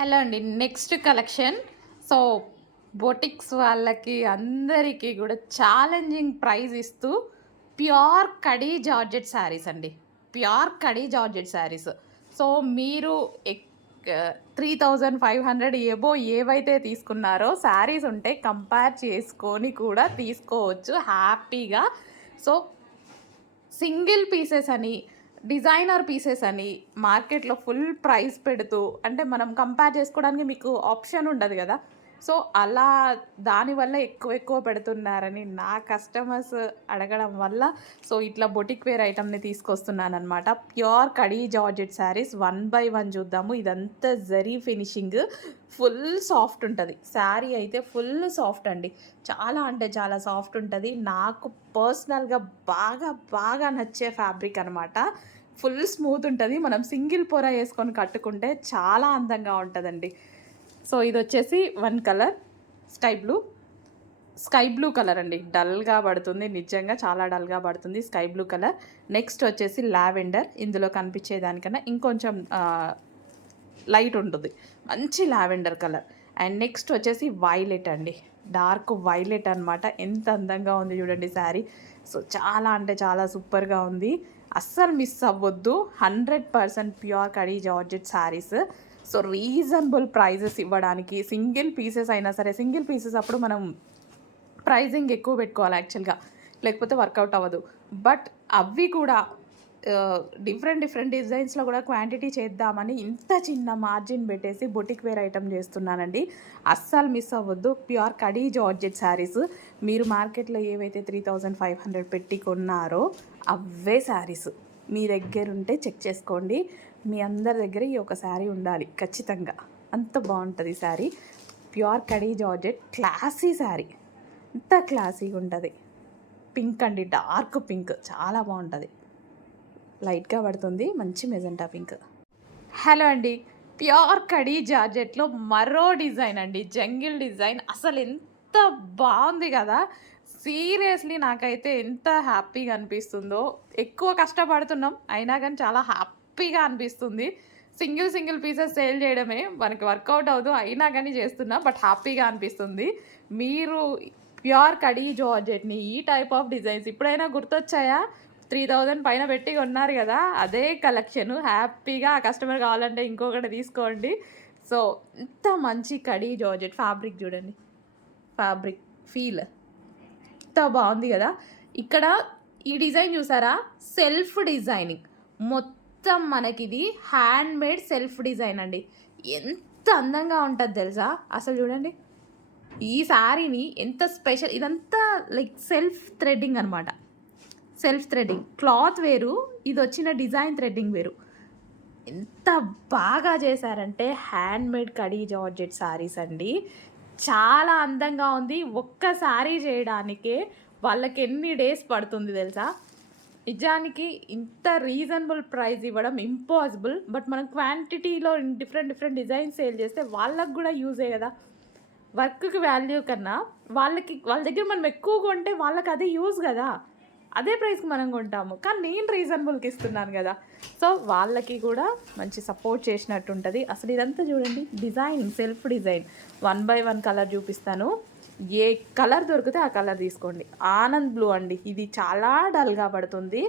Hello అండి. Next collection. So, boutiques వాళ్ళకి అందరికీ గూడా ఛాలెంజింగ్ ప్రైజ్ ఇస్తూ ప్యూర్ కడీ జార్జెట్ శారీస్ అండి. ప్యూర్ కడీ జార్జెట్ శారీస్. సో, మీరు 3500 ఎబోవ్ ఏవైతే తీసుకున్నారో శారీస్ ఉంటే కంపేర్ చేసుకొని కూడా తీసుకోవచ్చు హ్యాపీగా. సో, సింగిల్ పీసెస్ అని, డిజైనర్ పీసెస్ అని మార్కెట్‌లో ఫుల్ ప్రైస్ పెడుతూ అంటే మనం కంపేర్ చేసుకోవడానికి మీకు ఆప్షన్ ఉండదు గదా! సో, అలా దానివల్ల ఎక్కువ పెడుతున్నారని నా కస్టమర్స్ అడగడం వల్ల సో, ఇట్లా బొటిక్ వేర్ ఐటెమ్‌ని తీసుకొస్తున్నాననమాట. ప్యూర్ కడీ georgette saris one by one చూద్దాము. ఇదంతా జరీ ఫినిషింగ్ ఫుల్ సాఫ్ట్ ఉంటది. శారీ అయితే ఫుల్ సాఫ్ట్ అండి. చాలా అంటే చాలా సాఫ్ట్ ఉంటది. నాకు పర్సనల్‌గా బాగా నచ్చే ఫ్యాబ్రిక్ అనమాట. ఫుల్ స్మూత్ ఉంటది. మనం సింగిల్ పొర యేసుకొని కట్టుకుంటే చాలా అందంగా ఉంటదండి. సో, ఇదొచ్చేసి one colour sky blue colour అండి. డల్‌గా పడుతుంది. నిజంగా చాలా డల్‌గా పడుతుంది స్కై బ్లూ కలర్. నెక్స్ట్ వచ్చేసి లావెండర్. ఇందులో కనిపించే దానికన్నా ఇంకొంచెం లైట్ ఉంటుంది. మంచి లావెండర్ కలర్. అండ్ నెక్స్ట్ వచ్చేసి వైలెట్ అండి. డార్క్ వైలెట్ అనమాట. ఎంత అందంగా ఉంది చూడండి శారీ. సో, చాలా అంటే చాలా సూపర్‌గా ఉంది. అస్సలు మిస్ అవ్వద్దు. 100% ప్యూర్ కడీ georgette sarees. So, reasonable prices ఇవ్వడానికి సింగిల్ పీసెస్ అయినా సరే, సింగిల్ పీసెస్ అప్పుడు మనం ప్రైజింగ్ ఎక్కువ పెట్టుకోవాలి యాక్చువల్‌గా. లేకపోతే వర్కౌట్ అవ్వదు. బట్ అవి కూడా డిఫరెంట్ డిజైన్స్‌లో కూడా క్వాంటిటీ చేద్దామని ఇంత చిన్న మార్జిన్ పెట్టేసి బొటిక్ వేర్ ఐటెమ్ చేస్తున్నానండి. అస్సలు మిస్ అవ్వద్దు. ప్యూర్ కడీ జార్జెట్ శారీస్. మీరు మార్కెట్‌లో ఏవైతే 3500 పెట్టి కొన్నారో అవే శారీస్. మీ దగ్గరుంటే చెక్ చేసుకోండి. మీ అందరి దగ్గర ఈ ఒక శారీ ఉండాలి ఖచ్చితంగా. అంత బావుంటది శారీ. ప్యూర్ కడీ జార్జెట్ క్లాసీ శారీ. ఎంత క్లాసీగా ఉంటది. పింక్ అండి. డార్క్ పింక్ చాలా బావుంటది. లైట్‌గా పడుతుంది. మంచి మెజెంటా పింక్. హలో అండి. ప్యూర్ కడీ జార్జెట్‌లో మరో డిజైన్ అండి. Jungle design. అసలెంత బావుంది గదా! సీరియస్‌లీ నాకైతే ఎంత హ్యాపీగా అనిపిస్తుందో. ఎక్కువ కష్టపడుతున్నాం. అయినా గానీ చాలా హ్యాపీగా అనిపిస్తుంది. సింగిల్ పీసెస్ సేల్ చేయడమే మనకి వర్కౌట్ అవ్వదు. అయినా గానీ చేస్తున్నా. బట్ హ్యాపీగా అనిపిస్తుంది. మీరు ప్యూర్ కడీ జార్జెట్‌ని ఈ టైప్ ఆఫ్ డిజైన్స్ ఇప్పుడైనా గుర్తొచ్చాయా? 3000 పైన పెట్టి కొన్నారు గదా! అదే కలెక్షను హ్యాపీగా ఆ కస్టమర్ కావాలంటే ఇంకొకటి తీసుకోండి. సో, ఇంత మంచి కడీ జార్జెట్ ఫ్యాబ్రిక్ చూడండి. ఫ్యాబ్రిక్ ఫీల్ ఎంత బావుంది గదా! ఇక్కడ ఈ డిజైన్ చూసారా? Self designing. మొత్తం మనకిది హ్యాండ్‌మేడ్ సెల్ఫ్ డిజైన్ అండి. ఎంత అందంగా ఉంటది తెలుసా? అసలు చూడండి. ఈ శారీని ఎంత స్పెషల్ ఇదంతా లైక్ సెల్ఫ్ థ్రెడ్డింగ్ అనమాట. Self threading. క్లాత్ వేరు. ఇదొచ్చిన డిజైన్ థ్రెడ్డింగ్ వేరు. ఎంత బాగా చేశారంటే హ్యాండ్‌మేడ్ కడీ జార్జెట్ శారీస్ అండి. చాలా అందంగా ఉంది. ఒక్క శారీ చేయడానికే వాళ్ళకెన్ని డేస్ పడుతుంది తెలుసా? నిజానికి ఇంత రీజనబుల్ ప్రైస్ ఇవ్వడం ఇంపాసిబుల్. బట్ మనం క్వాంటిటీలో డిఫరెంట్ డిజైన్స్ సేల్ చేస్తే వాళ్ళకి గూడా యూజే గదా! వర్క్‌కి వాల్యూ కన్నా వాళ్ళ దగ్గర మనం ఎక్కువ కొంటే వాళ్ళకదే యూజ్ గదా! అదే ప్రైస్‌కి మనం కొంటాము. కానీ నేను రీజనబుల్‌కి ఇస్తున్నాను గదా! సో, వాళ్ళకి కూడా మంచి సపోర్ట్ చేసినట్టు ఉంటది. అసలు ఇదంతా చూడండి designing self design. One by one colour చూపిస్తాను. ఏ కలర్ దొరికితే ఆ కలర్ తీసుకోండి. ఆనంద్ బ్లూ అండి. ఇది చాలా డల్‌గా పడుతుంది.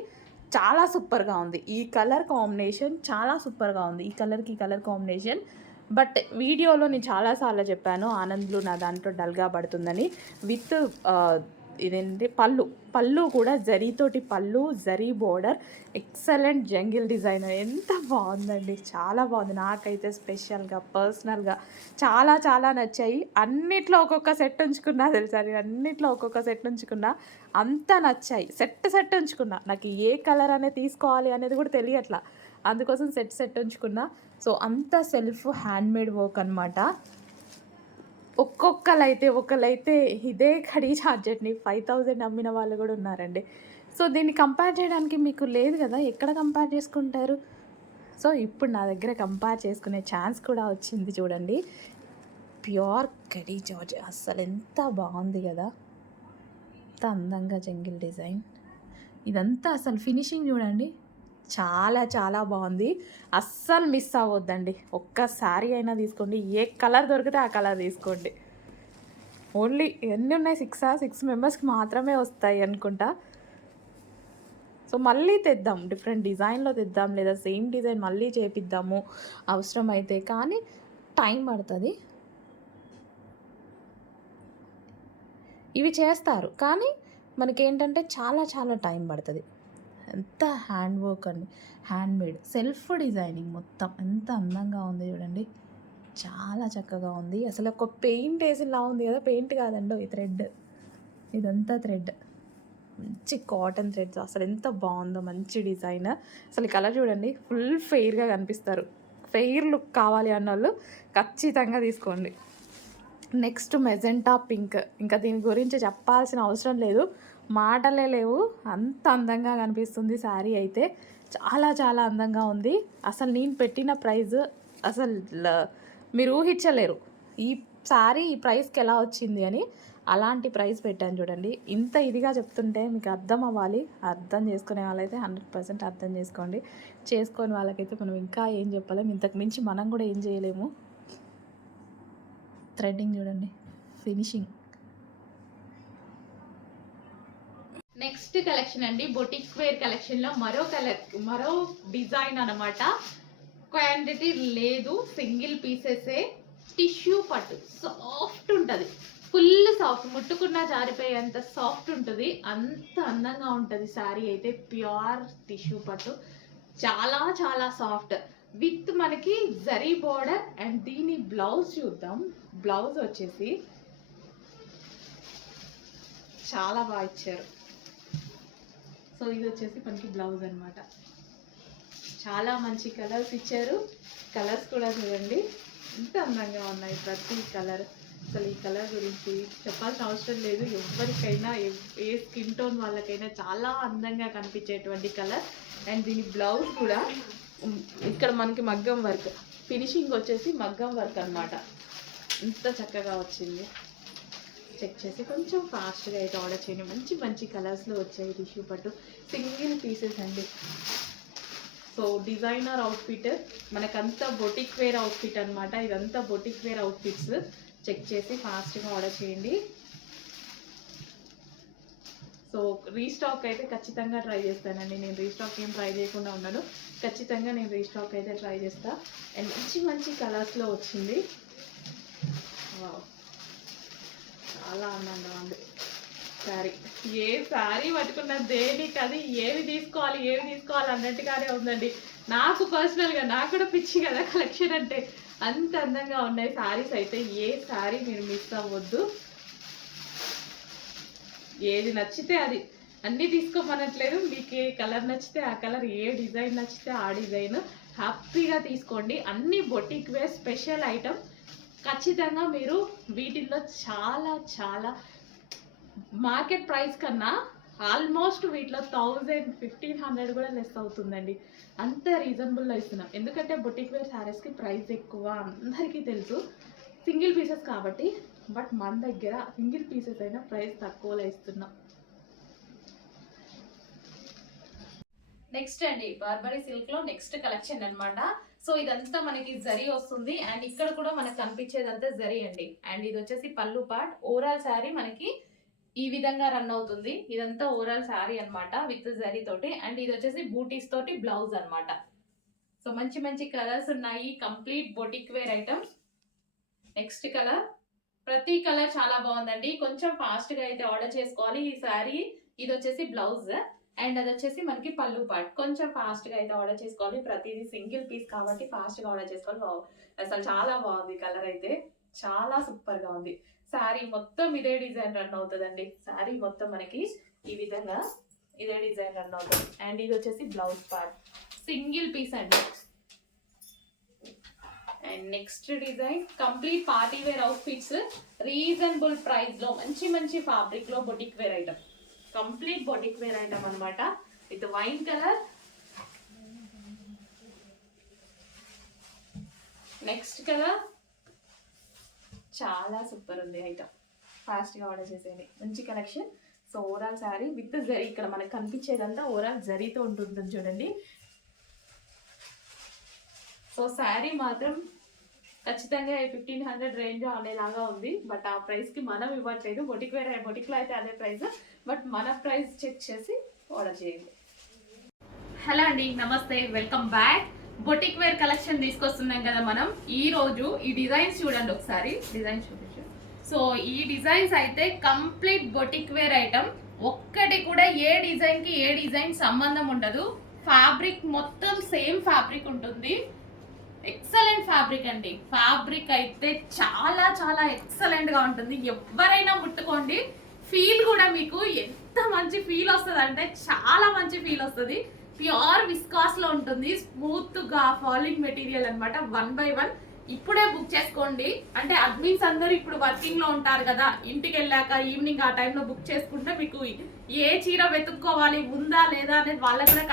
చాలా సూపర్‌గా ఉంది. ఈ కలర్ కాంబినేషన్ చాలా సూపర్‌గా ఉంది. ఈ కలర్‌కి ఈ కలర్ కాంబినేషన్. బట్ వీడియోలో నేను చాలా సార్లు చెప్పాను ఆనంద్ బ్లూ నా దాంట్లో డల్‌గా పడుతుందని. విత్ ఇదేంటి పళ్ళు కూడా జరీతోటి పళ్ళు, zari border excellent jungle design ఎంత బావుందండి. చాలా బావుంది. నాకైతే స్పెషల్‌గా, పర్సనల్‌గా చాలా నచ్చాయి. అన్నిట్లో ఒక్కొక్క సెట్ ఉంచుకున్నా తెలుసా నేను అన్నిట్లో ఒక్కొక్క సెట్ ఉంచుకున్నా. అంత నచ్చాయి. సెట్ ఉంచుకున్నా. నాకు ఏ కలర్ అనేది తీసుకోవాలి అనేది కూడా తెలియట్లా. అందుకోసం సెట్ ఉంచుకున్నా. సో, అంత సెల్ఫ్ హ్యాండ్‌మేడ్ వర్క్ అనమాట. ఒకళ్ళైతే ఇదే కడీ చార్జెట్‌ని 5000 అమ్మిన వాళ్ళు గూడా ఉన్నారండి. సో, దీన్ని కంపేర్ చేయడానికి మీకు లేదు గదా! ఎక్కడ కంపేర్ చేసుకుంటారు? సో, ఇప్పుడు నా దగ్గర కంపేర్ చేసుకునే ఛాన్స్ కూడా వచ్చింది చూడండి. ప్యూర్ కడీ జార్జెట్ అస్సలెంత బావుంది గదా! ఎంత అందంగా జంగిల్ డిజైన్. ఇదంతా అసలు ఫినిషింగ్ చూడండి. చాలా చాలా బాగుంది. అస్సలు మిస్ అవ్వద్దండి. ఒక్కసారి అయినా తీసుకోండి. ఏ కలర్ దొరికితే ఆ కలర్ తీసుకోండి. ఓన్లీ ఎన్ని ఉన్నాయి, 6 మెంబర్స్కి మాత్రమే వస్తాయి అనుకుంటా. సో మళ్ళీ తెద్దాం, డిఫరెంట్ డిజైన్లో తెద్దాం, లేదా సేమ్ డిజైన్ మళ్ళీ చేపిద్దాము అవసరమైతే. కానీ టైం పడుతుంది. ఇవి చేస్తారు కానీ మనకేంటంటే చాలా చాలా టైం పడుతుంది. ఎంత హ్యాండ్ వర్క్ అండి, హ్యాండ్ మేడ్ సెల్ఫ్ డిజైనింగ్ మొత్తం ఎంత అందంగా ఉంది చూడండి. చాలా చక్కగా ఉంది. అసలు ఒక పెయింట్ వేసిలా ఉంది కదా, పెయింట్ కాదండి ఈ థ్రెడ్, ఇదంతా థ్రెడ్, మంచి కాటన్ థ్రెడ్స్. అసలు ఎంత బాగుందో, మంచి డిజైన్. అసలు ఈ కలర్ చూడండి, ఫుల్ ఫెయిర్గా కనిపిస్తారు. ఫెయిర్ లుక్ కావాలి అన్న వాళ్ళు ఖచ్చితంగా తీసుకోండి. నెక్స్ట్ మెజెంటా పింక్, ఇంకా దీని గురించి చెప్పాల్సిన అవసరం లేదు, మాటలే లేవు, అంత అందంగా కనిపిస్తుంది శారీ అయితే. చాలా చాలా అందంగా ఉంది. అసలు నేను పెట్టిన ప్రైస్ అసలు మీరు ఊహించలేరు ఈ శారీ ఈ ప్రైస్కి ఎలా వచ్చింది అని. అలాంటి ప్రైస్ పెట్టాను చూడండి. ఇంత ఇదిగా చెప్తుంటే మీకు అర్థం అవ్వాలి. అర్థం చేసుకునే వాళ్ళైతే 100% అర్థం చేసుకోండి. చేసుకొని వాళ్ళకైతే మనం ఇంకా ఏం చెప్పలేము, ఇంతకు మించి మనం కూడా ఏం చేయలేము. థ్రెడ్డింగ్ చూడండి, ఫినిషింగ్. నెక్స్ట్ కలెక్షన్ అండి, బొటిక్ వేర్ కలెక్షన్లో మరో డిజైన్ అనమాట. క్వాంటిటీ లేదు, సింగిల్ పీసెసే. టిష్యూ పట్టు, సాఫ్ట్ ఉంటుంది, ఫుల్ సాఫ్ట్, ముట్టుకున్న జారిపోయేంత సాఫ్ట్ ఉంటుంది. అంత అందంగా ఉంటుంది శారీ అయితే. ప్యూర్ టిష్యూ పట్టు, చాలా చాలా సాఫ్ట్, విత్ మనకి జరీ బోర్డర్. అండ్ దీని బ్లౌజ్ చూద్దాం. బ్లౌజ్ వచ్చేసి చాలా బాగా ఇచ్చారు. సో ఇది వచ్చేసి మనకి బ్లౌజ్ అనమాట. చాలా మంచి కలర్స్ ఇచ్చారు. కలర్స్ కూడా చూడండి ఎంత అందంగా ఉన్నాయి, ప్రతి కలర్. అసలు ఈ కలర్ గురించి చెప్పాల్సిన అవసరం లేదు. ఎవరికైనా ఏ స్కిన్ టోన్ వాళ్ళకైనా చాలా అందంగా కనిపించేటువంటి కలర్. అండ్ దీని బ్లౌజ్ కూడా ఇక్కడ మనకి మగ్గం వర్క్, ఫినిషింగ్ వచ్చేసి మగ్గం వర్క్ అనమాట. ఎంత చక్కగా వచ్చింది. చెక్ చేసి కొంచెం ఫాస్ట్గా అయితే ఆర్డర్ చేయండి. మంచి మంచి కలర్స్లో వచ్చాయి టిష్యూ పట్టు. సింగిల్ పీసెస్ అండి. సో డిజైనర్ అవుట్ఫిట్, మనకంతా బొటిక్ వేర్ అవుట్ఫిట్ అనమాట. ఇదంతా బొటిక్ వేర్ అవుట్ఫిట్స్. చెక్ చేసి ఫాస్ట్గా ఆర్డర్ చేయండి. సో రీస్టాక్ అయితే ఖచ్చితంగా ట్రై చేస్తానండి. నేను రీస్టాక్ ఏం ట్రై చేయకుండా ఉన్నాను. ఖచ్చితంగా నేను రీస్టాక్ అయితే ట్రై చేస్తాను. అండ్ మంచి మంచి కలర్స్లో వచ్చింది. చాలా ఆనందంగా ఉంది శారీ. ఏ శారీ పట్టుకున్న దేనికి అది ఏవి తీసుకోవాలి అన్నట్టుగానే ఉందండి. నాకు పర్సనల్గా నాకు కూడా పిచ్చి కదా కలెక్షన్ అంటే. అంత అందంగా ఉన్నాయి శారీస్ అయితే. ఏ శారీ మీరు మిస్ అవ్వద్దు. ఏది నచ్చితే అది, అన్నీ తీసుకోమనట్లేదు. మీకు ఏ కలర్ నచ్చితే ఆ కలర్, ఏ డిజైన్ నచ్చితే ఆ డిజైన్ హ్యాపీగా తీసుకోండి. అన్ని బొటిక్ వేర్ స్పెషల్ ఐటమ్. ఖచ్చితంగా మీరు వీటిల్లో చాలా చాలా మార్కెట్ ప్రైస్ కన్నా ఆల్మోస్ట్ వీటిలో 1000-1500 కూడా లెస్ అవుతుందండి. అంత రీజనబుల్లో ఇస్తున్నాం. ఎందుకంటే బొటిక్ వేర్ శారీస్కి ప్రైస్ ఎక్కువ, అందరికీ తెలుసు, సింగిల్ పీసెస్ కాబట్టి. బట్ మన దగ్గర సింగిల్ పీసెస్ అయినా ప్రైస్ తక్కువలో ఇస్తున్నాం. నెక్స్ట్ అండి, బార్బరీ సిల్క్ లో నెక్స్ట్ కలెక్షన్ అనమాట. సో ఇదంతా మనకి జరీ వస్తుంది. అండ్ ఇక్కడ కూడా మనకు కనిపించేదంతా జరీ అండి. అండ్ ఇది వచ్చేసి పళ్ళు పార్ట్. ఓవరాల్ శారీ మనకి ఈ విధంగా రన్ అవుతుంది. ఇదంతా ఓవరాల్ శారీ అనమాట విత్ జరీ తోటి. అండ్ ఇది వచ్చేసి బూటీస్ తోటి బ్లౌజ్ అనమాట. సో మంచి మంచి కలర్స్ ఉన్నాయి, complete boutique wear items. Next colour, ప్రతి కలర్ చాలా బాగుందండి. కొంచెం ఫాస్ట్ గా అయితే ఆర్డర్ చేసుకోవాలి ఈ శారీ. ఇది వచ్చేసి బ్లౌజ్ అండ్ అది వచ్చేసి మనకి పళ్ళు పార్ట్. కొంచెం ఫాస్ట్ గా అయితే ఆర్డర్ చేసుకోవాలి. ప్రతిదీ సింగిల్ పీస్ కాబట్టి ఫాస్ట్ గా ఆర్డర్ చేసుకోవాలి. అసలు చాలా బాగుంది కలర్ అయితే, చాలా సూపర్ గా ఉంది. శారీ మొత్తం ఇదే డిజైన్ రన్ అవుతుందండి. శారీ మొత్తం మనకి ఈ విధంగా ఇదే డిజైన్ రన్ అవుతుంది. అండ్ ఇది వచ్చేసి బ్లౌజ్ పార్ట్, సింగిల్ పీస్ అండి. And next design, complete party wear outfits, reasonable price లో మంచి మంచి ఫ్యాబ్రిక్ లో boutique wear item, complete boutique wear item అనమాట. With wine colour. Next colour చాలా సూపర్ ఉంది ఐటమ్. ఫాస్ట్ గా ఆర్డర్ చేసేది, మంచి collection. So overall sari with zari, ఇక్కడ మనకు కనిపించేదంతా ఓవరాల్ జరీతో ఉంటుంది చూడండి. సో శారీ మాత్రం ఖచ్చితంగా 1500 రేంజ్ అనేలాగా ఉంది. బట్ ఆ ప్రైస్కి మనం ఇవ్వట్లేదు. బొటిక్లో అయితే అదే ప్రైస్, బట్ మన ప్రైస్ చెక్ చేసి ఆర్డర్ చేయండి. హలో అండి, నమస్తే, welcome back. Boutique wear collection తీసుకొస్తున్నాం కదా మనం. ఈ రోజు ఈ డిజైన్స్ చూడండి ఒకసారి. డిజైన్స్ చూపించు. సో ఈ డిజైన్స్ అయితే కంప్లీట్ బొటిక్ వేర్ ఐటమ్. ఒక్కటి కూడా ఏ డిజైన్కి ఏ డిజైన్ సంబంధం ఉండదు. ఫ్యాబ్రిక్ మొత్తం సేమ్ ఫ్యాబ్రిక్ ఉంటుంది. ఎక్సలెంట్ ఫ్యాబ్రిక్ అండి. ఫ్యాబ్రిక్ అయితే చాలా చాలా ఎక్సలెంట్గా ఉంటుంది. ఎవరైనా ముట్టుకోండి, ఫీల్ కూడా మీకు ఎంత మంచి ఫీల్ వస్తుంది అంటే చాలా మంచి ఫీల్ వస్తుంది. ప్యూర్ విస్కాస్లో ఉంటుంది, స్మూత్గా ఫాలింగ్ మెటీరియల్ అనమాట. 1 by 1 ఇప్పుడే బుక్ చేసుకోండి. అంటే అడ్మిన్స్ అందరూ ఇప్పుడు వర్కింగ్లో ఉంటారు కదా, ఇంటికి వెళ్ళాక ఈవినింగ్ ఆ టైంలో బుక్ చేసుకుంటే మీకు ఏ చీర వెతుక్కోవాలి, ఉందా లేదా అనేది వాళ్ళకు కూడా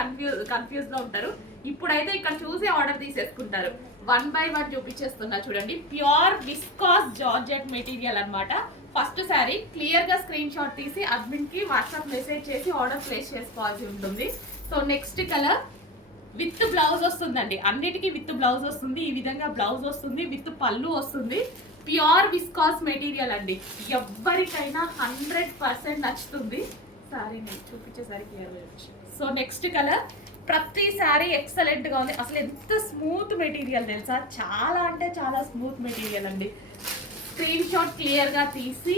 కన్ఫ్యూజ్లో ఉంటారు. ఇప్పుడైతే ఇక్కడ చూసి ఆర్డర్ తీసేసుకుంటారు. 1 by 1 చూపించేస్తున్నా చూడండి. ప్యూర్ విస్కాస్ జార్జెట్ మెటీరియల్ అనమాట. ఫస్ట్ శారీ క్లియర్గా స్క్రీన్ షాట్ తీసి అడ్మిన్కి వాట్సాప్ మెసేజ్ చేసి ఆర్డర్ ప్లేస్ చేసుకోవాల్సి ఉంటుంది. So next colour with blouse వస్తుందండి. అన్నిటికీ విత్ బ్లౌజ్ వస్తుంది. ఈ విధంగా బ్లౌజ్ వస్తుంది, విత్ పళ్ళు వస్తుంది. ప్యూర్ విస్కాస్ మెటీరియల్ అండి. ఎవరికైనా 100% నచ్చుతుంది. సారీ నేను చూపించేసరి క్లియర్గా. సో నెక్స్ట్ కలర్, ప్రతి శారీ ఎక్సలెంట్గా ఉంది. అసలు ఎంత స్మూత్ మెటీరియల్ తెలుసా, చాలా అంటే చాలా స్మూత్ మెటీరియల్ అండి. స్క్రీన్ షాట్ క్లియర్గా తీసి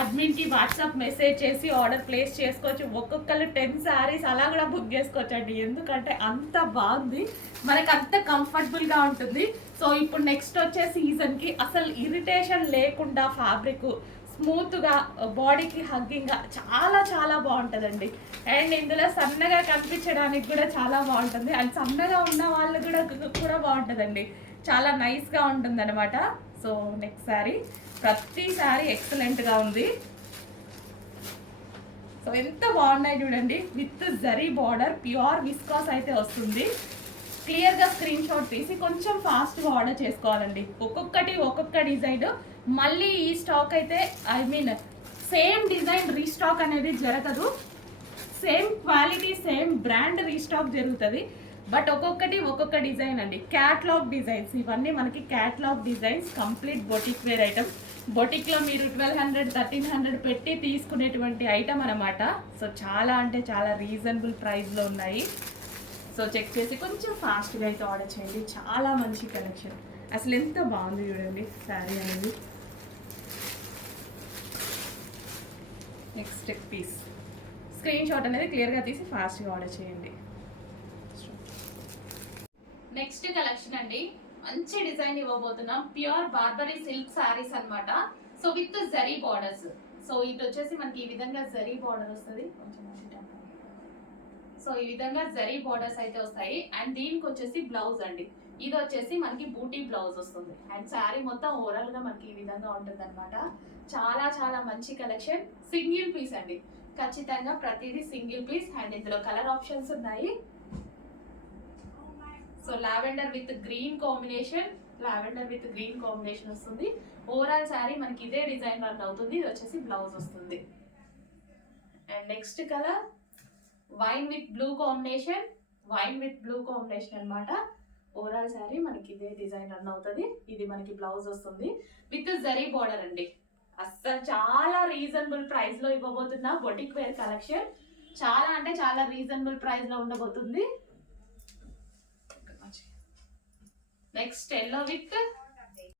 అడ్మిన్కి వాట్సాప్ మెసేజ్ చేసి ఆర్డర్ ప్లేస్ చేసుకోవచ్చు. ఒక్కొక్కరు 10 శారీస్ అలా కూడా బుక్ చేసుకోవచ్చు అండి. ఎందుకంటే అంత బాగుంది, మనకు అంత కంఫర్టబుల్గా ఉంటుంది. సో ఇప్పుడు నెక్స్ట్ వచ్చే సీజన్కి అసలు ఇరిటేషన్ లేకుండా ఫ్యాబ్రిక్ స్మూత్గా, బాడీకి హగ్గింగ్గా చాలా చాలా బాగుంటుందండి. అండ్ ఇందులో సన్నగా కనిపించడానికి కూడా చాలా బాగుంటుంది. అండ్ సన్నగా ఉన్న వాళ్ళు కూడా బాగుంటుందండి. చాలా నైస్గా ఉంటుంది అనమాట. సో నెక్స్ట్ శారీ, ప్రతి శారీ ఎక్సలెంట్గా ఉంది. సో ఎంత బాగున్నాయి చూడండి. With zari border, pure viscous అయితే వస్తుంది. క్లియర్గా స్క్రీన్ షాట్ తీసి కొంచెం ఫాస్ట్గా ఆర్డర్ చేసుకోవాలండి. ఒక్కొక్క డిజైన్ మళ్ళీ ఈ స్టాక్ అయితే సేమ్ డిజైన్ రీస్టాక్ అనేది జరగదు. Same quality same brand restock జరుగుతుంది. బట్ ఒక్కొక్క డిజైన్ అండి. క్యాట్లాగ్ డిజైన్స్ ఇవన్నీ మనకి catalogue designs. Complete boutique wear item. బొటిక్లో మీరు 1200 1300 పెట్టి తీసుకునేటువంటి ఐటమ్ అనమాట. సో చాలా అంటే చాలా రీజనబుల్ ప్రైస్లో ఉన్నాయి. సో చెక్ చేసి కొంచెం ఫాస్ట్గా అయితే ఆర్డర్ చేయండి. చాలా మంచి కలెక్షన్. అసలు ఎంత బాగుంది చూడండి శారీ అనేది. నెక్స్ట్ పీస్ స్క్రీన్ షాట్ అనేది క్లియర్గా తీసి ఫాస్ట్గా ఆర్డర్ చేయండి. నెక్స్ట్ కలెక్షన్ అండి, మంచి డిజైన్ ఇవ్వబోతున్నాం. ప్యూర్ బార్బరీ సిల్క్ శారీస్ అనమాట. So with zari borders. So ఇది వచ్చేసి మనకి ఈ విధంగా జరీ బార్డర్ వస్తుంది. సో ఈ విధంగా జరీ బార్డర్స్ అయితే వస్తాయి. అండ్ దీనికి వచ్చేసి బ్లౌజ్ అండి. ఇది వచ్చేసి మనకి బూటీ బ్లౌజ్ వస్తుంది. అండ్ శారీ మొత్తం ఓవరాల్ గా మనకి ఈ విధంగా ఉంటుంది అనమాట. చాలా చాలా మంచి కలెక్షన్. సింగిల్ పీస్ అండి, ఖచ్చితంగా ప్రతిదీ సింగిల్ పీస్. అండ్ ఇందులో కలర్ ఆప్షన్స్ ఉన్నాయి. So lavender with green combination, వస్తుంది. ఓవరాల్ శారీ మనకి ఇదే డిజైన్ రన్ అవుతుంది. ఇది వచ్చేసి బ్లౌజ్ వస్తుంది. And next colour wine with blue combination, అనమాట. ఓవరాల్ శారీ మనకి ఇదే డిజైన్ రన్ అవుతుంది. ఇది మనకి బ్లౌజ్ వస్తుంది విత్ జరీ బార్డర్ అండి. అస్సలు చాలా రీజనబుల్ ప్రైస్ లో ఇవ్వబోతున్నా బొటిక్ వేర్ కలెక్షన్. చాలా అంటే చాలా రీజనబుల్ ప్రైస్ లో ఉండబోతుంది. Next yellow with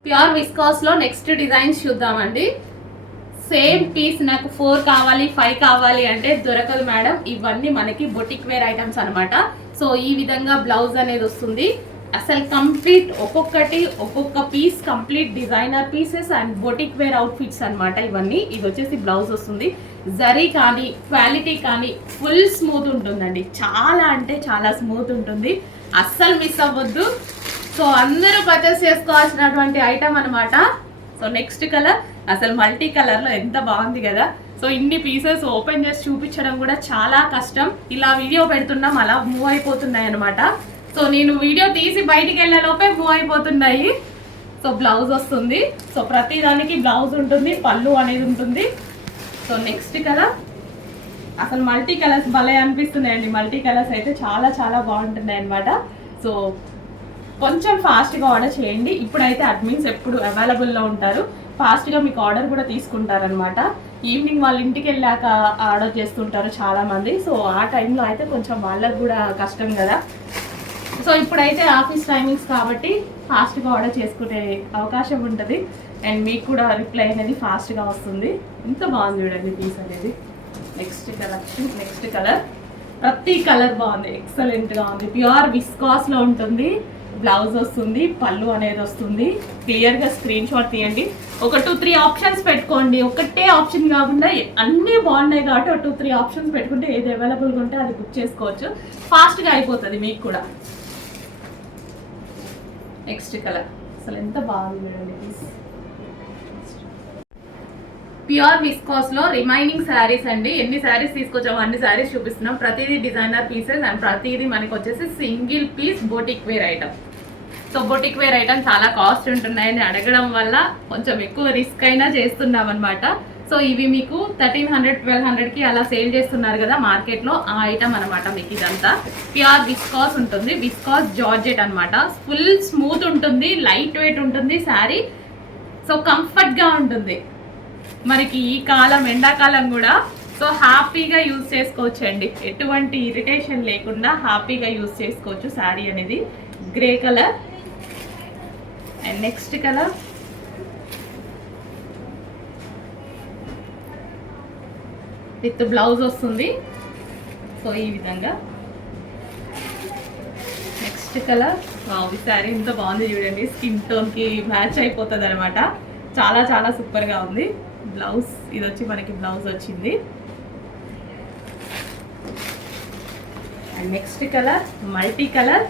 pure viscous లో నెక్స్ట్ డిజైన్స్ చూద్దామండి. సేమ్ పీస్ నాకు 4 కావాలి 5 కావాలి అంటే దొరకదు మేడం. ఇవన్నీ మనకి బొటిక్ వేర్ ఐటమ్స్ అనమాట. సో ఈ విధంగా బ్లౌజ్ అనేది వస్తుంది. అసలు కంప్లీట్ ఒక్కొక్క piece complete designer pieces and boutique wear outfits అనమాట ఇవన్నీ. ఇది వచ్చేసి బ్లౌజ్ వస్తుంది. జరీ కానీ క్వాలిటీ కానీ ఫుల్ స్మూత్ ఉంటుందండి. చాలా అంటే చాలా స్మూత్ ఉంటుంది. అస్సలు మిస్ అవ్వద్దు. సో అందరూ పర్చేస్ చేసుకోవాల్సినటువంటి ఐటమ్ అనమాట. సో నెక్స్ట్ కలర్ అసలు మల్టీ కలర్లో ఎంత బాగుంది కదా. సో ఇన్ని పీసెస్ ఓపెన్ చేసి చూపించడం కూడా చాలా కష్టం. ఇలా వీడియో పెడుతున్నాం, అలా మూవ్ అయిపోతున్నాయి అనమాట. సో నేను వీడియో తీసి బయటికి వెళ్ళే లోపే మూవ్ అయిపోతున్నాయి. సో బ్లౌజ్ వస్తుంది. సో ప్రతి దానికి బ్లౌజ్ ఉంటుంది, పళ్ళు అనేది ఉంటుంది. సో నెక్స్ట్ కలర్ అసలు మల్టీ కలర్స్ భలే అనిపిస్తున్నాయండి. మల్టీ కలర్స్ అయితే చాలా చాలా బాగుంటున్నాయి అనమాట. సో కొంచెం ఫాస్ట్గా ఆర్డర్ చేయండి. ఇప్పుడైతే అడ్మిన్స్ ఎప్పుడు అవైలబుల్లో ఉంటారు, ఫాస్ట్గా మీకు ఆర్డర్ కూడా తీసుకుంటారనమాట. ఈవినింగ్ వాళ్ళ ఇంటికి వెళ్ళాక ఆర్డర్ చేస్తుంటారు చాలామంది. సో ఆ టైంలో అయితే కొంచెం వాళ్ళకు కూడా కష్టం కదా. సో ఇప్పుడైతే ఆఫీస్ టైమింగ్స్ కాబట్టి ఫాస్ట్గా ఆర్డర్ చేసుకునే అవకాశం ఉంటుంది. అండ్ మీకు కూడా రిప్లై అనేది ఫాస్ట్గా వస్తుంది. ఇంత బాగుంది చూడండి పీస్ అనేది. Next collection, next colour. ప్రతి కలర్ బాగుంది, ఎక్సలెంట్గా ఉంది. ప్యూర్ విస్కాస్లో ఉంటుంది. బ్లౌజ్ వస్తుంది, పళ్ళు అనేది వస్తుంది. క్లియర్గా స్క్రీన్ షాట్ తీయండి. ఒక 2-3 ఆప్షన్స్ పెట్టుకోండి. ఒకటే ఆప్షన్ కాకుండా అన్నీ బాగున్నాయి కాబట్టి ఒక 2-3 ఆప్షన్స్ పెట్టుకుంటే ఏది అవైలబుల్గా ఉంటే అది బుక్ చేసుకోవచ్చు. ఫాస్ట్గా అయిపోతుంది మీకు కూడా. నెక్స్ట్ కలర్ అసలు ఎంత బాగుంది చూడండి పీస్. ప్యూర్ విస్కాస్ లో రిమైనింగ్ శారీస్ అండి. ఎన్ని శారీస్ తీసుకొచ్చామో అన్ని శారీస్ చూపిస్తున్నాం. ప్రతిదీ డిజైనర్ పీసెస్ అండ్ ప్రతిదీ మనకి వచ్చేసి single piece boutique wear item. So boutique wear item చాలా కాస్ట్ ఉంటున్నాయని అడగడం వల్ల కొంచెం ఎక్కువ రిస్క్ అయినా చేస్తున్నాం అనమాట. సో ఇవి మీకు 1300-1200కి అలా సేల్ చేస్తున్నారు కదా మార్కెట్లో, ఆ ఐటమ్ అనమాట. మీకు ఇదంతా ప్యూర్ విస్కాస్ ఉంటుంది. విస్కాస్ జార్జెట్ అనమాట. ఫుల్ స్మూత్ ఉంటుంది, లైట్ వెయిట్ ఉంటుంది శారీ. సో కంఫర్ట్గా ఉంటుంది మనకి ఈ కాలం, ఎండాకాలం కూడా. సో హ్యాపీగా యూజ్ చేసుకోవచ్చు అండి, ఎటువంటి ఇరిటేషన్ లేకుండా హ్యాపీగా యూజ్ చేసుకోవచ్చు శారీ అనేది. Grey colour. And next colour with blouse వస్తుంది. సో ఈ విధంగా. Next colour. ఈ శారీ ఎంత బాగుంది చూడండి, స్కిన్ టోన్కి మ్యాచ్ అయిపోతుంది అనమాట. చాలా చాలా సూపర్గా ఉంది. బ్లౌజ్ ఇది వచ్చి మనకి బ్లౌజ్ వచ్చింది. And next colour multi colour.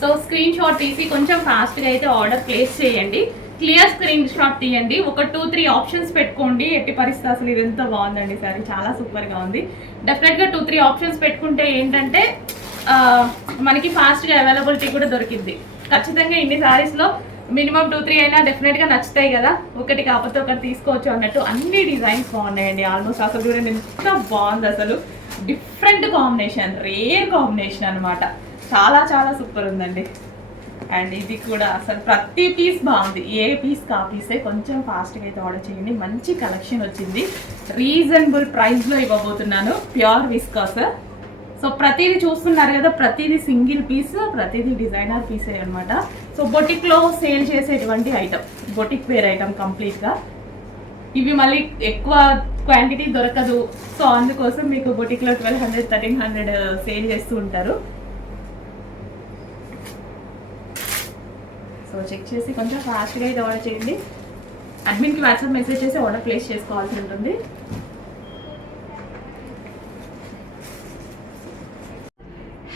So screen shot తీసి కొంచెం ఫాస్ట్గా అయితే ఆర్డర్ ప్లేస్ చేయండి. క్లియర్ స్క్రీన్ షాట్ తీయండి. ఒక 2-3 ఆప్షన్స్ పెట్టుకోండి. ఎట్టి పరిస్థితి అసలు ఇది ఎంత బాగుందండి సారీ, చాలా సూపర్గా ఉంది. డెఫినెట్గా 2-3 ఆప్షన్స్ పెట్టుకుంటే ఏంటంటే మనకి ఫాస్ట్గా అవైలబిలిటీ కూడా దొరికింది. ఖచ్చితంగా ఇన్ని శారీస్లో మినిమం 2-3 అయినా డెఫినెట్గా నచ్చుతాయి కదా. ఒకటి కాకపోతే ఒకటి తీసుకోవచ్చు అన్నట్టు. అన్ని డిజైన్స్ బాగున్నాయండి ఆల్మోస్ట్. అసలు చూడండి ఎంత బాగుంది, అసలు డిఫరెంట్ కాంబినేషన్, రేర్ కాంబినేషన్ అనమాట. చాలా చాలా సూపర్ ఉందండి. అండ్ ఇది కూడా అసలు ప్రతి పీస్ బాగుంది. ఏ పీస్ కా పీసే. కొంచెం ఫాస్ట్గా అయితే ఆర్డర్ చేయండి. మంచి కలెక్షన్ వచ్చింది. రీజనబుల్ ప్రైస్లో ఇవ్వబోతున్నాను. Pure viscous. సో ప్రతిదీ చూస్తున్నారు కదా, ప్రతిదీ సింగిల్ పీస్, ప్రతిదీ డిజైనర్ పీసే అనమాట. సో బొటిక్లో సేల్ చేసేటువంటి ఐటమ్, బొటిక్ వేర్ ఐటమ్ కంప్లీట్గా. ఇవి మళ్ళీ ఎక్కువ క్వాంటిటీ దొరకదు. సో అందుకోసం మీకు బొటిక్లో 1200-1300 సేల్ చేస్తూ ఉంటారు. సో చెక్ చేసి కొంచెం ఫాస్ట్గా అయితే ఆర్డర్ చేయండి. అడ్మిన్కి వాట్సాప్ మెసేజ్ చేసి ఆర్డర్ ప్లేస్ చేసుకోవాల్సి ఉంటుంది.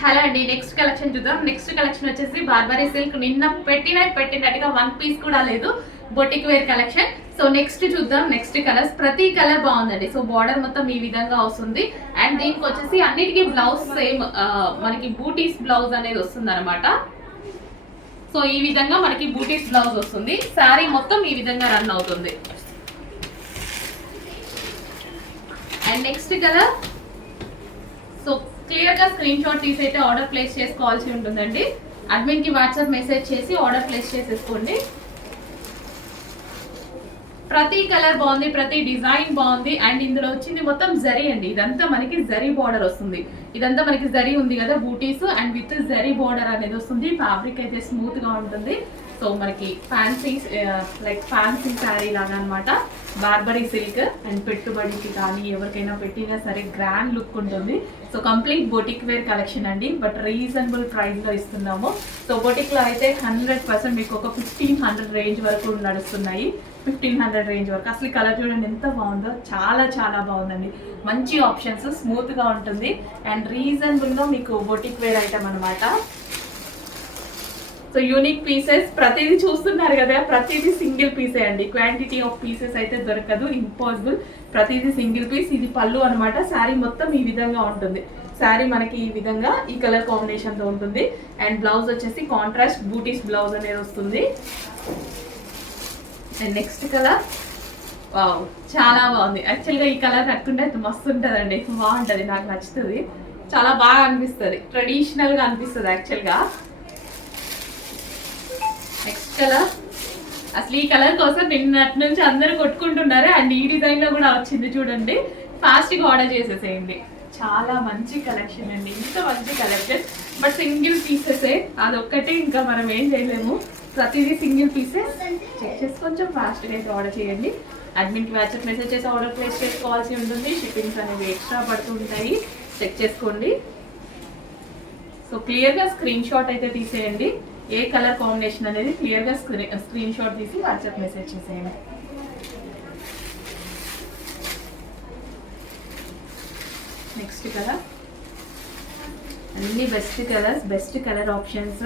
హలో అండి, నెక్స్ట్ కలెక్షన్ చూద్దాం. నెక్స్ట్ కలెక్షన్ వచ్చేసి బార్బరీ సిల్క్. నిన్న పెట్టినట్టుగా 1 పీస్ కూడా లేదు, boutique wear collection. So next చూద్దాం. నెక్స్ట్ కలర్స్, ప్రతి కలర్ బాగుందండి. సో బార్డర్ మొత్తం ఈ విధంగా వస్తుంది. అండ్ దీనికి వచ్చేసి అన్నిటికీ బ్లౌజ్ సేమ్ మనకి బూటీస్ బ్లౌజ్ అనేది వస్తుంది అనమాట. సో ఈ విధంగా మనకి బూటీస్ బ్లౌజ్ వస్తుంది. శారీ మొత్తం ఈ విధంగా రన్ అవుతుంది. And next colour. సో క్లియర్గా స్క్రీన్ షాట్ తీసి అయితే ఆర్డర్ ప్లేస్ చేసుకోవాల్సి ఉంటుందండి. అడ్మిన్కి వాట్సాప్ మెసేజ్ చేసి ఆర్డర్ ప్లేస్ చేసేసుకోండి. ప్రతి కలర్ బాగుంది, ప్రతి డిజైన్ బాగుంది. అండ్ ఇందులో వచ్చింది మొత్తం జరీ అండి. ఇదంతా మనకి జరీ బార్డర్ వస్తుంది. ఇదంతా మనకి జరీ ఉంది కదా, బూటీస్ అండ్ విత్ జరీ బార్డర్ అనేది వస్తుంది. ఫ్యాబ్రిక్ అయితే స్మూత్ గా ఉంటుంది. సో మనకి ఫ్యాన్సీ లైక్ ఫ్యాన్సీ శారీ లాగా అనమాట. Barberry silk. అండ్ పెట్టుబడికి కానీ ఎవరికైనా పెట్టినా సరే గ్రాండ్ లుక్ ఉంటుంది. So complete boutique wear collection అండి, బట్ రీజనబుల్ ప్రైస్ లో ఇస్తున్నాము. సో బొటిక్ లో అయితే 100% మీకు ఒక 1500 రేంజ్ వరకు నడుస్తున్నాయి. 1500 రేంజ్ వరకు. అసలు కలర్ చూడండి ఎంత బాగుందో, చాలా చాలా బాగుందండి. మంచి ఆప్షన్స్, స్మూత్ గా ఉంటుంది అండ్ రీజనబుల్ గా మీకు బొటిక్ వేర్ ఐటమ్ అనమాట. So unique pieces. ప్రతిదీ చూస్తున్నారు కదా, ప్రతిదీ సింగిల్ పీసే అండి. క్వాంటిటీ ఆఫ్ పీసెస్ అయితే దొరకదు, ఇంపాసిబుల్. ప్రతిదీ సింగిల్ పీస్. ఇది పళ్ళు అనమాట. శారీ మొత్తం ఈ విధంగా ఉంటుంది. శారీ మనకి ఈ విధంగా ఈ కలర్ కాంబినేషన్ తో ఉంటుంది. అండ్ బ్లౌజ్ వచ్చేసి కాంట్రాస్ట్ బూటీస్ బ్లౌజ్ అనేది వస్తుంది. And next colour. వావ్, చాలా బాగుంది. యాక్చువల్గా ఈ కలర్ కట్టుకుంటే మస్తు ఉంటుందండి, బాగుంటుంది, నాకు నచ్చుతుంది, చాలా బాగా అనిపిస్తుంది, ట్రెడిషనల్గా అనిపిస్తుంది యాక్చువల్గా. కలర్, అసలు ఈ కలర్ కోసం నిన్నటి నుంచి అందరూ కొట్టుకుంటున్నారు. అండ్ ఈ డిజైన్ లో కూడా వచ్చింది చూడండి. ఫాస్ట్ గా ఆర్డర్ చేసేసేయండి. చాలా మంచి కలెక్షన్ అండి, ఇంత మంచి కలెక్షన్. బట్ సింగిల్ పీసెసే, అదొక్కటి ఇంకా మనం ఏం చేయలేము. ప్రతిదీ సింగిల్ పీసెస్. చెక్ చేసి కొంచెం ఫాస్ట్ గా అయితే ఆర్డర్ చేయండి. అడ్మిన్ కి వాట్సాప్ మెసేజ్ చేసి ఆర్డర్ ప్లేస్ చేసుకోవాల్సి ఉంటుంది. షిప్పింగ్స్ అనేవి ఎక్స్ట్రా పడుతుంటాయి, చెక్ చేసుకోండి. సో క్లియర్ గా స్క్రీన్ షాట్ అయితే తీసేయండి. ఏ కలర్ కాంబినేషన్ అనేది క్లియర్ గా స్క్రీన్ షాట్ తీసి వాట్సాప్ మెసేజ్ చేసేయండి. నెక్స్ట్ కలర్, అన్ని best colours, best colour options.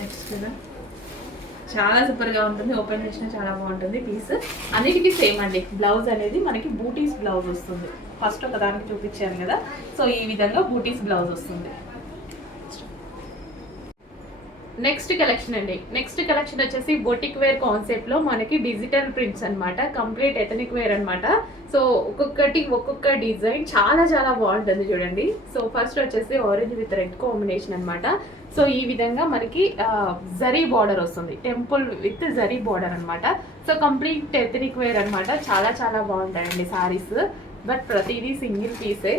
Next colour చాలా సూపర్ గా ఉంటుంది. ఓపెన్ చేసిన చాలా బాగుంటుంది పీస్. అన్నిటికీ సేమ్ అండి. బ్లౌజ్ అనేది మనకి బూటీస్ బ్లౌజ్ వస్తుంది. ఫస్ట్ ఒక దానికి చూపించాను కదా, సో ఈ విధంగా బూటీస్ బ్లౌజ్ వస్తుంది. నెక్స్ట్ కలెక్షన్ అండి. నెక్స్ట్ కలెక్షన్ వచ్చేసి బొటిక్ వేర్ కాన్సెప్ట్ లో మనకి డిజిటల్ ప్రింట్స్ అన్నమాట. కంప్లీట్ ఎథనిక్ వేర్ అన్నమాట. సో ఒక్కొక్కటి ఒక్కొక్క డిజైన్ చాలా చాలా బాగుంటుంది చూడండి. సో ఫస్ట్ వచ్చేసి ఆరెంజ్ విత్ రెడ్ కాంబినేషన్ అన్నమాట. సో ఈ విధంగా మనకి జరీ బార్డర్ వస్తుంది, టెంపుల్ విత్ జరీ బార్డర్ అన్నమాట. సో కంప్లీట్ ఎథనిక్ వేర్ అన్నమాట. చాలా చాలా బాగుంటాయండి సారీస్. బట్ ప్రతిదీ సింగిల్ పీసే.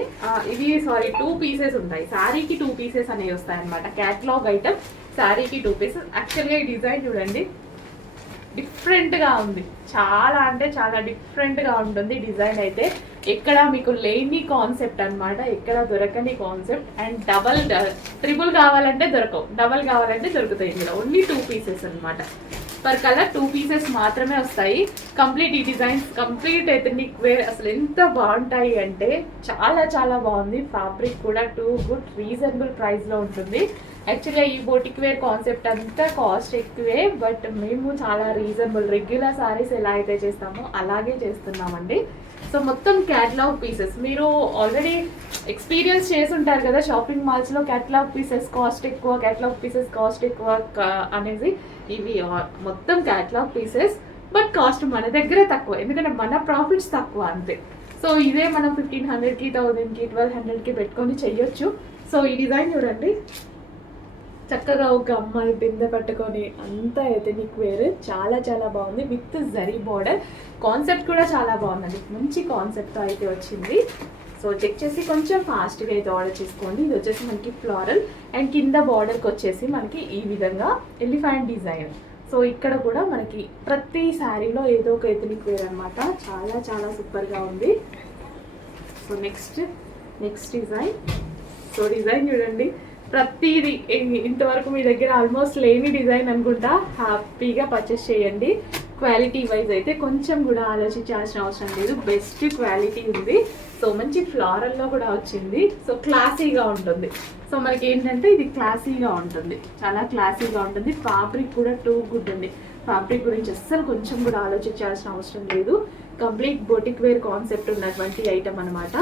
ఇవి 2 పీసెస్ ఉంటాయి. శారీకి 2 పీసెస్ అనేవి వస్తాయి అనమాట. క్యాటలాగ్ ఐటమ్, శారీకి 2 పీసెస్. యాక్చువల్గా ఈ డిజైన్ చూడండి, డిఫరెంట్గా ఉంది. చాలా అంటే చాలా డిఫరెంట్గా ఉంటుంది డిజైన్ అయితే. ఎక్కడ మీకు లేని కాన్సెప్ట్ అనమాట, ఎక్కడ దొరకని కాన్సెప్ట్. అండ్ ట్రిపుల్ కావాలంటే దొరకవు, డబల్ కావాలంటే దొరుకుతాయి. ఇందులో ఓన్లీ 2 పీసెస్ అనమాట. పర్ కలర్ 2 పీసెస్ మాత్రమే వస్తాయి. కంప్లీట్ ఈ డిజైన్స్ కంప్లీట్ ఎథనిక్ వేర్. అసలు ఎంత బాగుంటాయి అంటే చాలా చాలా బాగుంది. ఫ్యాబ్రిక్ కూడా టూ గుడ్, రీజనబుల్ ప్రైస్లో ఉంటుంది. యాక్చువల్గా ఈ బోటిక్ వేర్ కాన్సెప్ట్ అంతా కాస్ట్ ఎక్కువే, బట్ మేము చాలా రీజనబుల్, రెగ్యులర్ సారీస్ ఎలా అయితే చేస్తామో అలాగే చేస్తున్నామండి. సో మొత్తం క్యాటలాగ్ పీసెస్. మీరు ఆల్రెడీ ఎక్స్పీరియన్స్ చేసి ఉంటారు కదా షాపింగ్ మాల్స్లో, క్యాటలాగ్ పీసెస్ కాస్ట్ ఎక్కువ, క్యాటలాగ్ పీసెస్ కాస్ట్ ఎక్కువ అనేది. ఇవి మొత్తం క్యాటలాగ్ పీసెస్, బట్ కాస్ట్ మన దగ్గర తక్కువ, ఎందుకంటే మన ప్రాఫిట్స్ తక్కువ అంతే. సో ఇదే మనం 1500కి, 1000కి, 1200కి పెట్టుకొని చెయ్యొచ్చు. సో ఈ డిజైన్ చూడండి, చక్కగా ఒక అమ్మాయి బిందె పట్టుకొని అంతా ఎథనిక్ వేర్. చాలా చాలా బాగుంది విత్ జరీ బార్డర్. కాన్సెప్ట్ కూడా చాలా బాగుందండి, మంచి కాన్సెప్ట్తో అయితే వచ్చింది. సో చెక్ చేసి కొంచెం ఫాస్ట్గా అయితే ఆర్డర్ చేసుకోండి. ఇది వచ్చేసి మనకి ఫ్లోరల్ అండ్ కింద బార్డర్కి వచ్చేసి మనకి ఈ విధంగా ఎలిఫెంట్ డిజైన్. సో ఇక్కడ కూడా మనకి ప్రతి శారీలో ఏదో ఒక ఎథనిక్ వేర్ అనమాట. చాలా చాలా సూపర్గా ఉంది. So next design. So design చూడండి, ప్రతిదీ ఇంతవరకు మీ దగ్గర ఆల్మోస్ట్ లేని డిజైన్ అనుకుంటా. హ్యాపీగా పర్చేస్ చేయండి. క్వాలిటీ వైజ్ అయితే కొంచెం కూడా ఆలోచించాల్సిన అవసరం లేదు, బెస్ట్ క్వాలిటీ ఉంది. సో మంచి ఫ్లోరల్లో కూడా వచ్చింది. సో క్లాసీగా ఉంటుంది. సో మనకి ఏంటంటే ఇది క్లాసీగా ఉంటుంది, చాలా క్లాసీగా ఉంటుంది. ఫ్యాబ్రిక్ కూడా టూ గుడ్ అండి. ఫ్యాబ్రిక్ గురించి అస్సలు కొంచెం కూడా ఆలోచించాల్సిన అవసరం లేదు. కంప్లీట్ బొటిక్ వేర్ కాన్సెప్ట్ ఉన్నటువంటి ఐటమ్ అనమాట.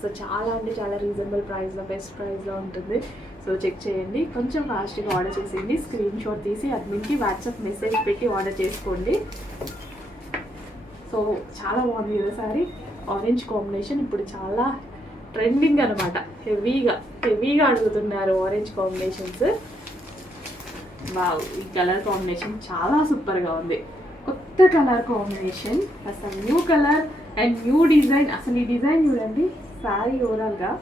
సో చాలా అంటే చాలా రీజనబుల్ ప్రైస్లో, బెస్ట్ ప్రైస్లో ఉంటుంది. సో చెక్ చేయండి, కొంచెం ఫాస్ట్గా ఆర్డర్ చేసేయండి. స్క్రీన్ షాట్ తీసి అడ్మిన్కి వాట్సాప్ మెసేజ్ పెట్టి ఆర్డర్ చేసుకోండి. సో చాలా బాగుంది కదా సారీ. ఆరెంజ్ కాంబినేషన్ ఇప్పుడు చాలా ట్రెండింగ్ అనమాట. హెవీగా అడుగుతున్నారు ఆరెంజ్ కాంబినేషన్స్. వావ్, ఈ కలర్ కాంబినేషన్ చాలా సూపర్గా ఉంది. కొత్త కలర్ కాంబినేషన్, అసలు new colour and new design. అసలు ఈ డిజైన్ చూడండి, శారీ ఓవరాల్గా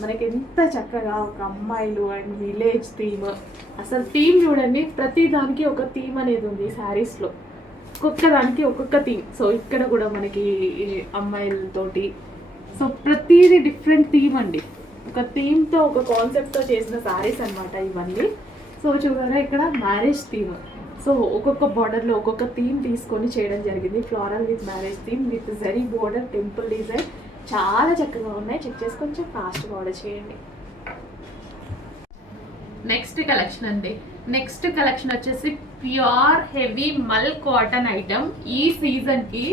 మనకి ఎంత చక్కగా ఒక అమ్మాయిలు అండ్ విలేజ్ థీమ్. అసలు థీమ్ చూడండి, ప్రతి దానికి ఒక థీమ్ అనేది ఉంది శారీస్లో, ఒక్కొక్క దానికి ఒక్కొక్క థీమ్. సో ఇక్కడ కూడా మనకి అమ్మాయిలతోటి, సో ప్రతిదీ డిఫరెంట్ థీమ్ అండి. ఒక థీమ్తో, ఒక కాన్సెప్ట్తో చేసిన శారీస్ అనమాట ఇవన్నీ. సో చూడారా ఇక్కడ మ్యారేజ్ థీమ్. సో ఒక్కొక్క బార్డర్లో ఒక్కొక్క థీమ్ తీసుకొని చేయడం జరిగింది. Floral with marriage theme with zari border, temple design. చాలా చక్కగా ఉన్నాయి. చెక్ చేసి కొంచెం ఫాస్ట్గా ఆర్డర్ చేయండి. నెక్స్ట్ కలెక్షన్ అండి. నెక్స్ట్ కలెక్షన్ వచ్చేసి ప్యూర్ హెవీ మల్ కాటన్ ఐటమ్. ఈ సీజన్కి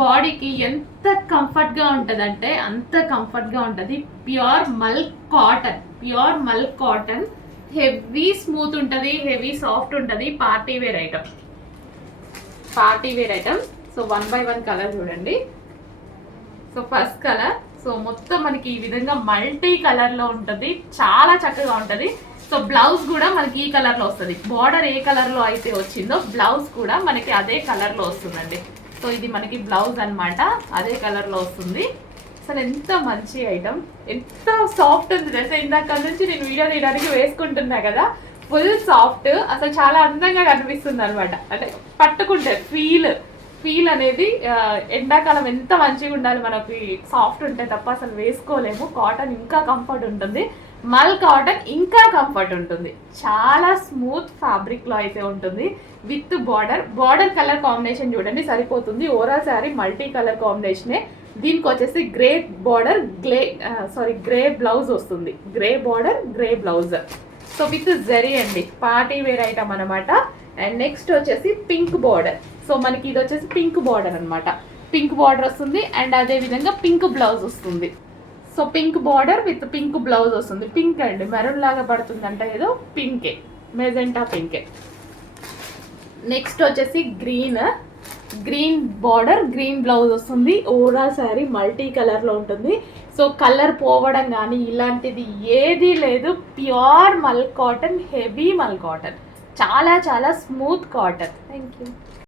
బాడీకి ఎంత కంఫర్ట్గా ఉంటుందంటే అంత కంఫర్ట్గా ఉంటుంది. Pure mul cotton, heavy smooth ఉంటుంది, హెవీ సాఫ్ట్ ఉంటుంది. Party wear item. So 1 by 1 colour చూడండి. సో ఫస్ట్ కలర్ సో మొత్తం మనకి ఈ విధంగా మల్టీ కలర్ లో ఉంటుంది, చాలా చక్కగా ఉంటుంది. సో బ్లౌజ్ కూడా మనకి ఈ కలర్ లో వస్తుంది. బార్డర్ ఏ కలర్ లో అయితే వచ్చిందో బ్లౌజ్ కూడా మనకి అదే కలర్ లో వస్తుందండి. సో ఇది మనకి బ్లౌజ్ అన్నమాట, అదే కలర్ లో వస్తుంది. అసలు ఎంత మంచి ఐటమ్, ఎంత సాఫ్ట్ ఉంది తెలుసా. ఇందాక నుంచి నేను వీడియో తీయడానికి వేసుకుంటున్నా కదా, ఫుల్ సాఫ్ట్, అసలు చాలా అందంగా కనిపిస్తుంది అనమాట. అంటే పట్టుకుంటే ఫీల్ అనేది ఎండాకాలం ఎంత మంచిగా ఉండాలి మనకి, సాఫ్ట్ ఉంటే తప్ప అసలు వేసుకోలేము. కాటన్ ఇంకా కంఫర్ట్ ఉంటుంది, మల్ కాటన్ ఇంకా కంఫర్ట్ ఉంటుంది. చాలా స్మూత్ ఫ్యాబ్రిక్ లో అయితే ఉంటుంది విత్ బార్డర్ కలర్ కాంబినేషన్ చూడండి సరిపోతుంది. ఓవరాల్ శారీ మల్టీ కలర్ కాంబినేషనే. దీనికి వచ్చేసి గ్రే బ్లౌజ్ వస్తుంది, grey border grey blouse. So with zari అండి, పార్టీ వేర్ ఐటమ్ అనమాట. అండ్ నెక్స్ట్ వచ్చేసి పింక్ బార్డర్. సో మనకి ఇది వచ్చేసి పింక్ బార్డర్ అనమాట, పింక్ బార్డర్ వస్తుంది. అండ్ అదే విధంగా పింక్ బ్లౌజ్ వస్తుంది. So pink border with pink blouse వస్తుంది. పింక్ అండి, మెరూన్ లాగా పడుతుంది అంటే ఏదో పింకే, మెజెంటా పింకే. నెక్స్ట్ వచ్చేసి గ్రీన్ బార్డర్ గ్రీన్ బ్లౌజ్ వస్తుంది. ఓవరాల్ శారీ మల్టీ కలర్ లో ఉంటుంది. సో కలర్ పోవడం కానీ ఇలాంటిది ఏదీ లేదు. ప్యూర్ మల్ కాటన్, హెవీ మల్ కాటన్, చాలా చాలా స్మూత్ కాటన్. Thank you.